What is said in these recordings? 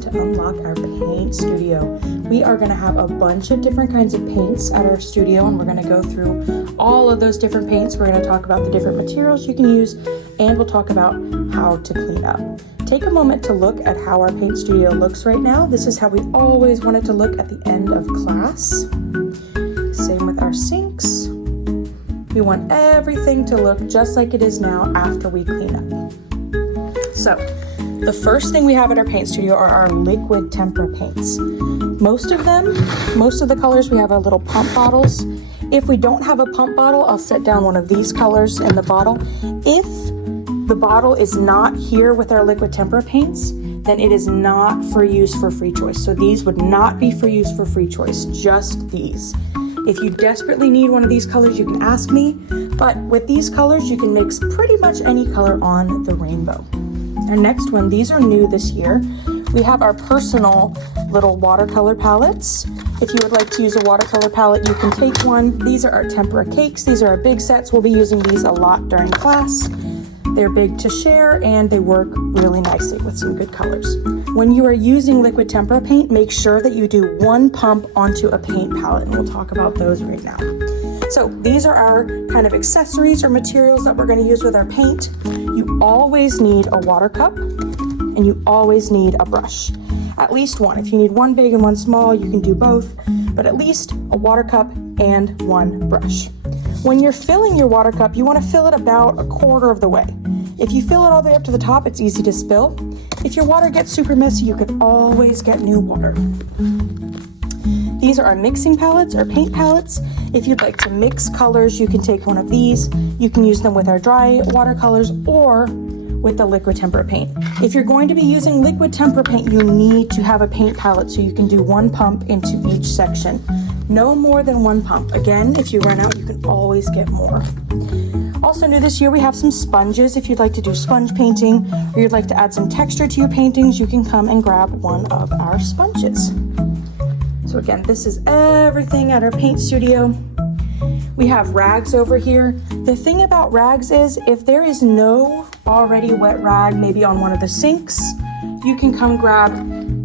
time to unlock our paint studio. We are going to have a bunch of different kinds of paints at our studio, and we're going to go through all of those different paints. We're going to talk about the different materials you can use, and we'll talk about how to clean up. Take a moment to look at how our paint studio looks right now. This is how we always want it to look at the end of class. Same with our sinks. We want everything to look just like it is now after we clean up. So, the first thing we have at our paint studio are our liquid tempera paints. Most of the colors, we have our little pump bottles. If we don't have a pump bottle, I'll set down one of these colors in the bottle. If the bottle is not here with our liquid tempera paints, then it is not for use for free choice. So these would not be for use for free choice, just these. If you desperately need one of these colors, you can ask me, but with these colors, you can mix pretty much any color on the rainbow. Our next one, these are new this year. We have our personal little watercolor palettes. If you would like to use a watercolor palette, you can take one. These are our tempera cakes. These are our big sets. We'll be using these a lot during class. They're big to share and they work really nicely with some good colors. When you are using liquid tempera paint, make sure that you do one pump onto a paint palette, and we'll talk about those right now. So these are our kind of accessories or materials that we're going to use with our paint. You always need a water cup and you always need a brush. At least one. If you need one big and one small, you can do both, but at least a water cup and one brush. When you're filling your water cup, you want to fill it about a quarter of the way. If you fill it all the way up to the top, it's easy to spill. If your water gets super messy, you can always get new water. These are our mixing palettes or paint palettes. If you'd like to mix colors, you can take one of these. You can use them with our dry watercolors or with the liquid tempera paint. If you're going to be using liquid tempera paint, you need to have a paint palette so you can do one pump into each section. No more than one pump. Again, if you run out, you can always get more. Also new this year, we have some sponges. If you'd like to do sponge painting or you'd like to add some texture to your paintings, you can come and grab one of our sponges. So again, this is everything at our paint studio. We have rags over here. The thing about rags is if there is no already wet rag, maybe on one of the sinks, you can come grab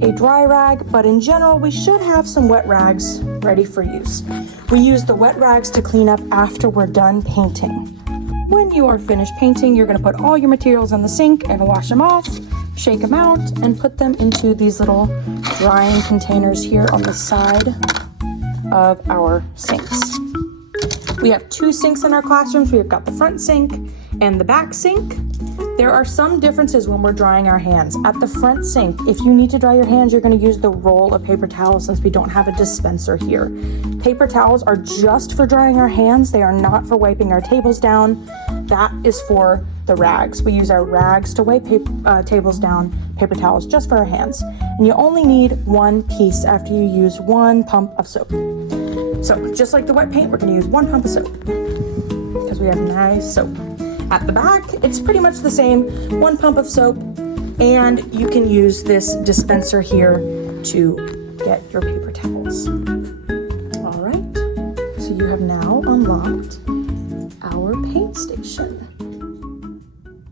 a dry rag, but in general, we should have some wet rags ready for use. We use the wet rags to clean up after we're done painting. When you are finished painting, you're gonna put all your materials in the sink and wash them off, shake them out, and put them into these little drying containers here on the side of our sinks. We have two sinks in our classrooms. We've got the front sink and the back sink. There are some differences when we're drying our hands. At the front sink, if you need to dry your hands, you're going to use the roll of paper towels since we don't have a dispenser here. Paper towels are just for drying our hands. They are not for wiping our tables down. That is for the rags. We use our rags to wipe tables down, paper towels just for our hands. And you only need one piece after you use one pump of soap. So just like the wet paint, we're going to use one pump of soap because we have nice soap. At the back, it's pretty much the same, one pump of soap, and you can use this dispenser here to get your paper towels.